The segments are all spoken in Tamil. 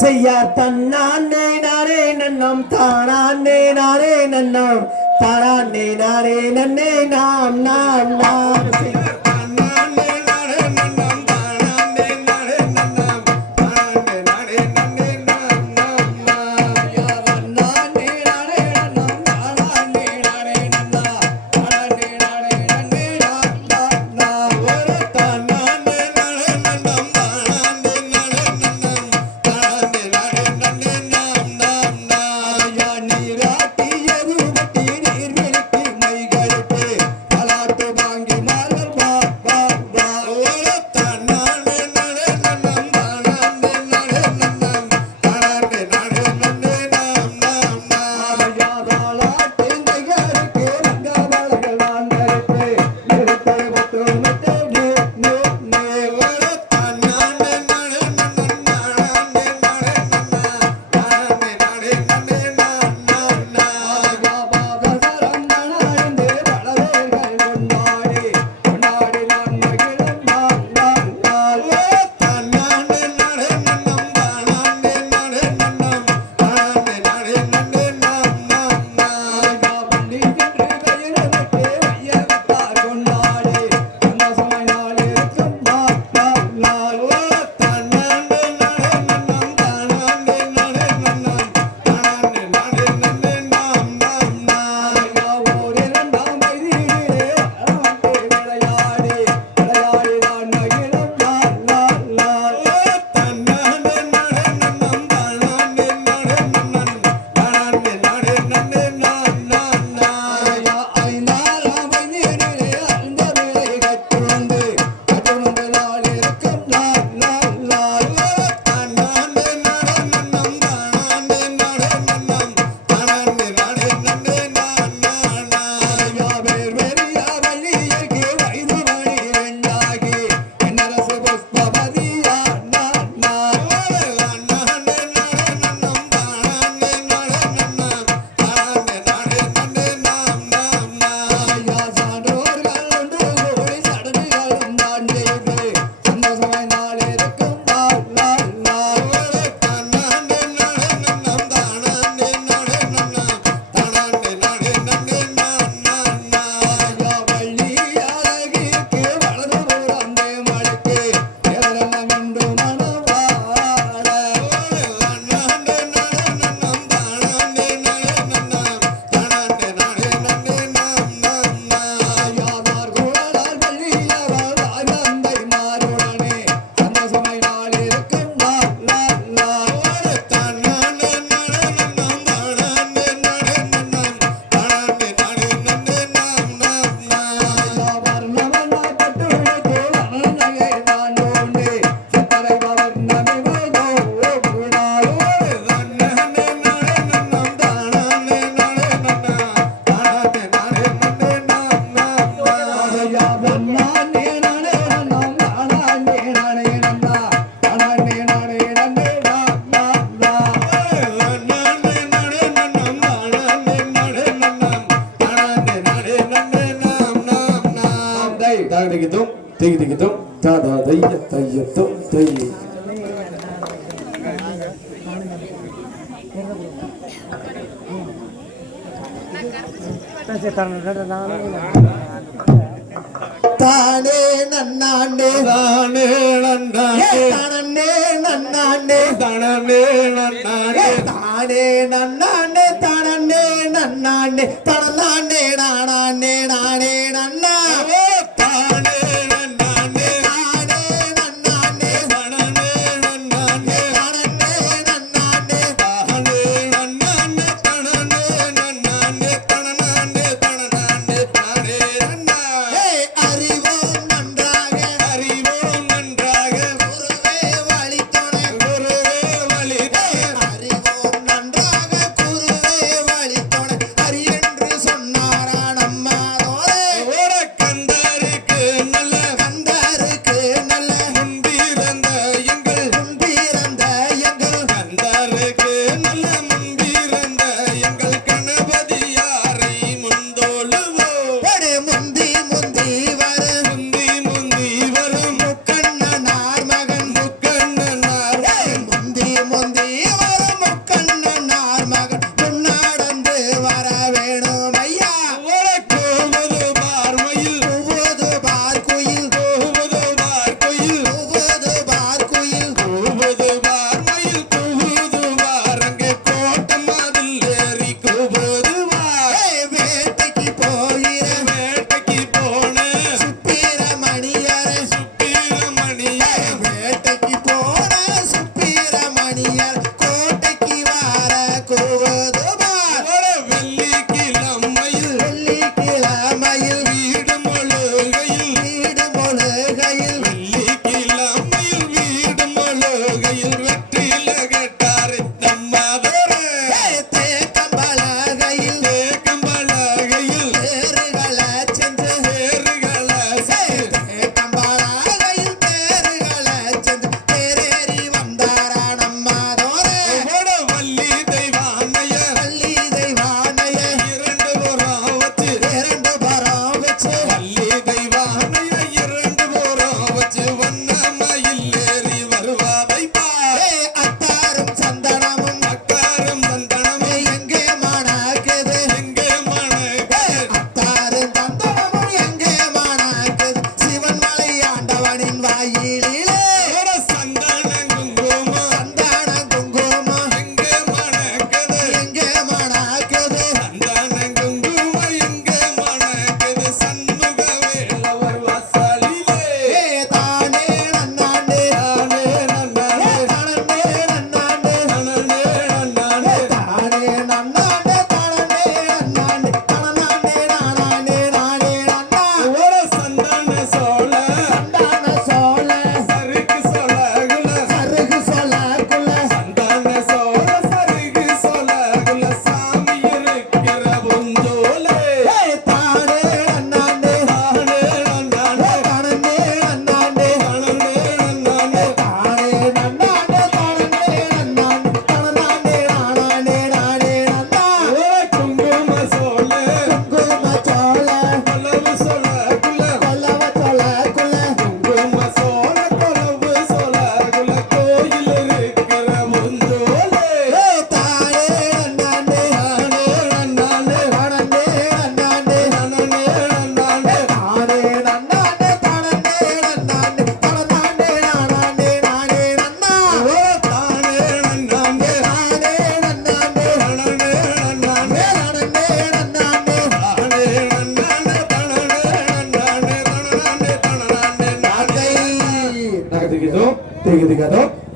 செய்யார் தன்னானே நானே நன்னம் தானானே நானே நன்னம் தானானே நானே நன்னே நாம் நாம் நாம் தகடிக்கிட்டும் திகிதிக்கிட்டும் தாதா தைய தையத்தும் தை. தானே நன்னாண்டே தானே நன்னாண்டே தானே நன்னாண்டே தானே நன்னாண்டே தானே நன்னாண்டே தானே நன்னாண்டே தானே நானே நானே நன்னா தானே நன்னாண்டே தானே நன்னாண்டே தானே நன்னாண்டே தானே நன்னாண்டே தானே நன்னாண்டே தானே நன்னாண்டே தானே தானே தானே நன்னா. அறிவோம் நன்றாக குருவே வழித்துணை குருவே வழித்துணை அறிவோம் நன்றாக குருவே வழித்துணை அரியென்று சொன்னாரா நம்மாதோரே கந்தருக்கு நல்ல முன்பிறந்த எங்கள் கந்தருக்கு நல்ல முன்பிறந்த எங்கள் கணபதியாரை முந்தோழுவோம் முந்தி வரும் முக்கண்ணனார் மகன் முந்தி வரும் முக்கண்ணனார் மகன் முன்னாடந்து வர வேணும் ஐயா. கூவுது பார்மயில் கூவுது பார்க்குயில் கூவுது பார்க்குயில் கூவுது பார்க்குயில் கூவுது பார்மயில் கூவுது வாரங்க கோட்டம் அதில் ஏறி கூவுது வேட்டைக்கு போன சுப்பிரமணியர் வேட்டைக்கு போன சுப்பிரமணியர் கோட்டைக்கு வார கூவுது வெள்ளிக்கிழமையில் வீடு மொழுகையில் வெள்ளிக்கிழமையில் வீடு மொழுகையில் வெற்றில கேட்டாரு நம்மாதோரே தேக்கம்பலகையில் தேருகளை சென்று தேக்கம்பலகையில் தேருகளை சென்று தேரேறி வந்தாரா நம்மாதோரே வள்ளி தெய்வானைய இரண்டு புறம் வச்சு வள்ளி தெய்வானைய இரண்டு புறம் வச்சு வண்ணமயில் ஏறி வருவாதை பார். அத்தாரும் சந்தனமும் எங்கே மணக்குது அத்தாரும் சந்தனமும் எங்கே மணக்குது சிவன் மலை ஆண்டவனின் வாயிலே சந்தான குங்குமம் எங்கே மணக்குது சந்தான குங்குமம் எங்கே மணக்குது சண்முக வேலவர் வாசலிலே தானே நன்னாண்டே தானே நன்னாண்டே தானே நன்னாண்டே தானே நன்னாண்டே நானே நன்னா சந்தான சோழ சருக்கு சோழகுல சந்தான சோழ சருக்கு சோழகுல சாமி இருக்கிற புஞ்சோலே தானே நன்னாண்டே தானே நன்னாண்டே தானே நன்னாண்டே நன்னா குங்கும சோழ கொலவு சோழகுல குங்கும சோழ கொலவு சோழகுல கோயில் இருக்கிற புஞ்சோலே தானே நன்னாண்டே தானே நன்னாண்டே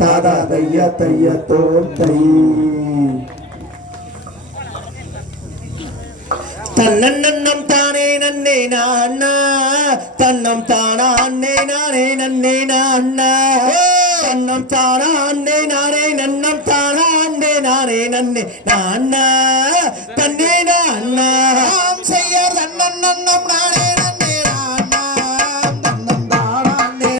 தாதா தைய தையத்தோ தை. தன்னன்னம் தானே நன்னே நான்னா தன்னம் தானா அன்னே நானே நன்னே நான்னா தன்னம் தானா அன்னே நானே நன்னம் தானா அன்னே நானே நன்னே நான்னா தன்னே நான்னா செய்ய தன்னன்னம்